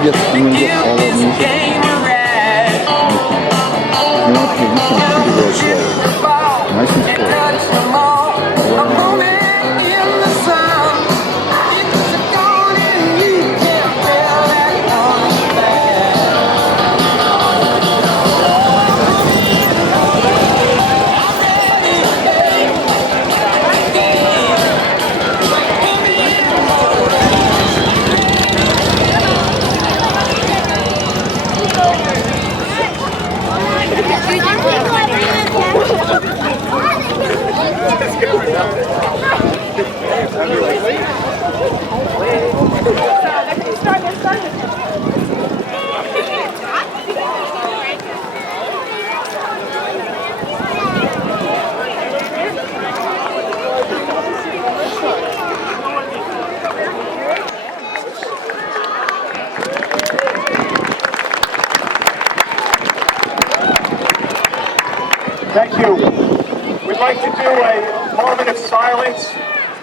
get all that music. You want to just want to go slow. Nice and slow. Thank you. We'd like to do a moment of silence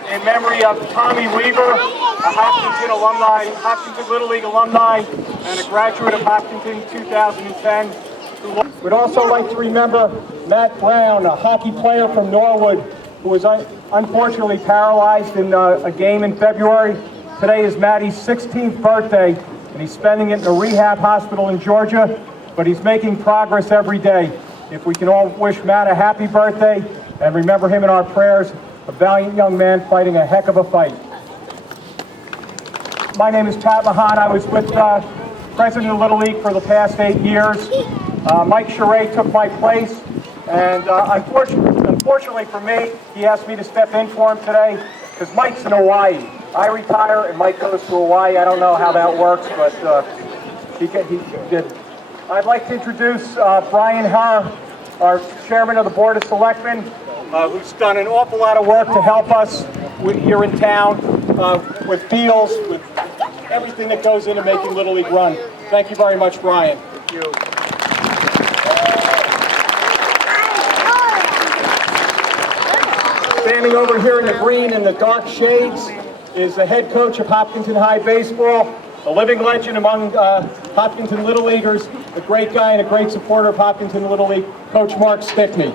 in memory of Tommy Weaver, a Hopkinton alumni, Hopkinton Little League alumni, and a graduate of Hopkinton 2010. We'd also like to remember Matt Brown, a hockey player from Norwood, who was unfortunately paralyzed in a game in February. Today is Matty's 16th birthday, and he's spending it in a rehab hospital in Georgia, but he's making progress every day. If we can all wish Matt a happy birthday and remember him in our prayers, a valiant young man fighting a heck of a fight. My name is Pat Mahan. I was with President of Little League for the past 8 years. Mike Charest took my place, and unfortunately for me, he asked me to step in for him today because Mike's in Hawaii. I retire and Mike goes to Hawaii. I don't know how that works, but he did. I'd like to introduce Brian Herr, our chairman of the Board of Selectmen, who's done an awful lot of work to help us here in town with fields, with everything that goes into making Little League run. Thank you very much, Brian. Thank you. Standing over here in the green in the dark shades is the head coach of Hopkinton High Baseball, a living legend among Hopkinton Little Leaguers, a great guy and a great supporter of Hopkinton Little League, Coach Mark Stickney.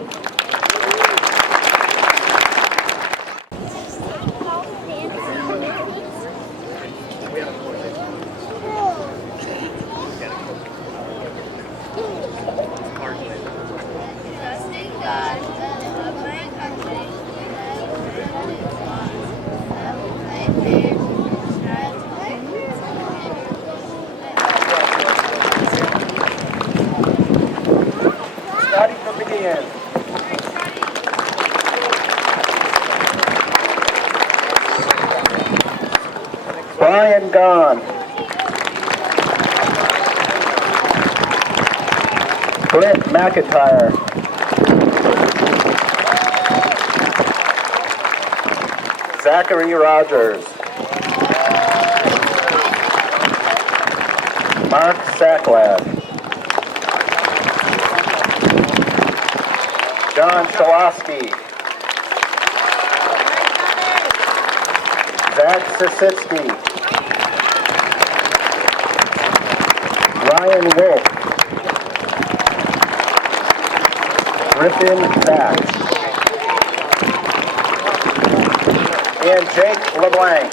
Brian Gahn. Clint McIntyre. Zachary Rogers. Mark Sacklad. John Shawowski. Zach Sisitsky. Ryan Wolf. Griffin Thatch. And Jake LeBlanc.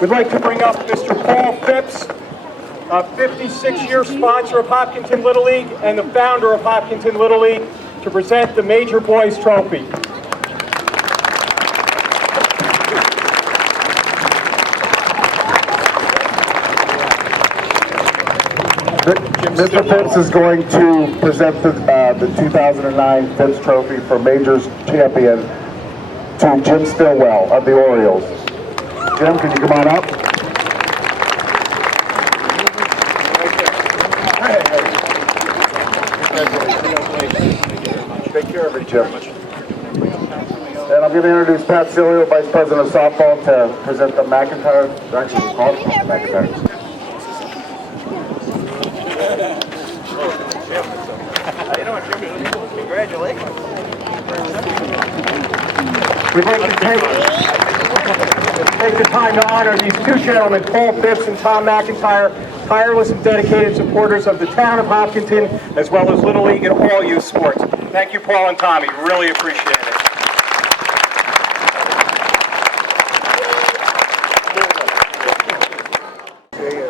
We'd like to bring up Mr. Paul Phipps, a 56-year sponsor of Hopkinton Little League and the founder of Hopkinton Little League, to present the Major Boys Trophy. Mr. Phipps is going to present the 2009 Phipps Trophy for Majors Champion to Jim Stillwell of the Orioles. Jim, can you come on up? Take care of it, Jim. And I'm going to introduce Pat Cilio, Vice President of Softball, to present the McIntyre. Actually, we call it McIntyre. Congratulations. We'd like to take the time to honor these two gentlemen, Paul Phipps and Tom McIntyre, tireless and dedicated supporters of the town of Hopkinton, as well as Little League and all youth sports. Thank you, Paul and Tommy. Really appreciate it.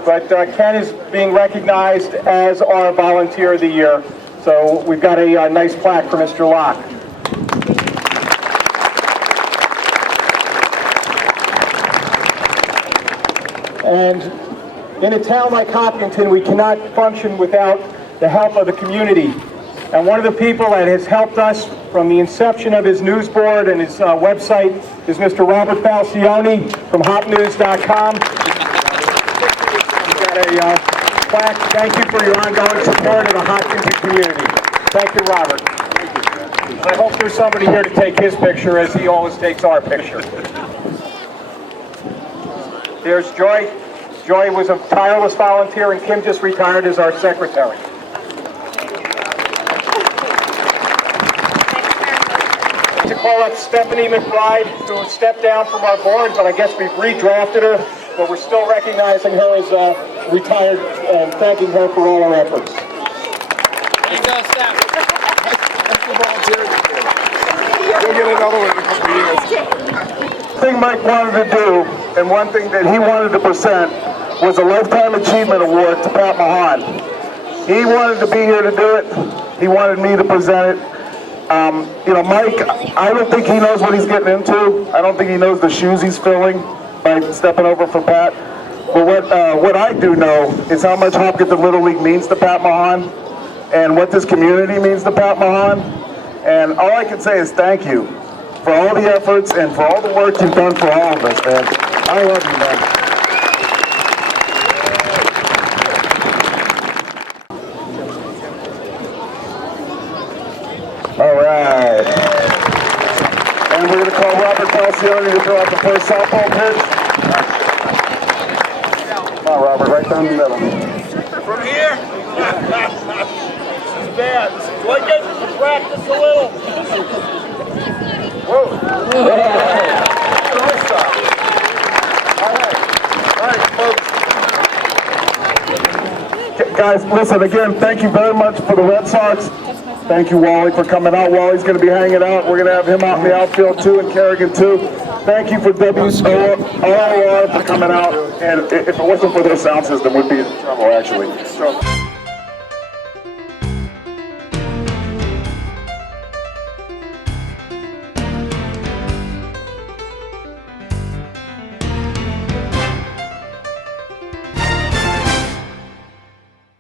But Ken is being recognized as our Volunteer of the Year, so we've got a nice plaque for Mr. Locke. And in a town like Hopkinton, we cannot function without the help of the community. And one of the people that has helped us from the inception of his news board and his website is Mr. Robert Falcione from hopnews.com. He's got a plaque. Thank you for your ongoing support of the Hopkinton community. Thank you, Robert. I hope there's somebody here to take his picture as he always takes our picture. There's Joy. Joy was a tireless volunteer, and Kim just retired as our secretary. To call up Stephanie McBride, who stepped down from our board, but I guess we've redrafted her, but we're still recognizing her as retired and thanking her for all her efforts. There you go, Steph. We'll get another one in a couple of years. Thing Mike wanted to do, and one thing that he wanted to present, was a Lifetime Achievement Award to Pat Mahan. He wanted to be here to do it. He wanted me to present it. Mike, I don't think he knows what he's getting into. I don't think he knows the shoes he's filling by stepping over for Pat. But what I do know is how much Hopkinton Little League means to Pat Mahan, and what this community means to Pat Mahan. And all I can say is thank you for all the efforts and for all the work you've done for all of us, man. I love you, man. All right. And we're going to call Robert Falcione to throw out the first softball pitch. Come on, Robert, right down the middle. From here? This is bad. Like it, practice a little. Whoa. All right, folks. Guys, listen, again, thank you very much for the Red Sox. Thank you, Wally, for coming out. Wally's going to be hanging out. We're going to have him out in the outfield, too, and Kerrigan, too. Thank you for WRR for coming out. And if it wasn't for their sound system, we'd be in trouble, actually. So.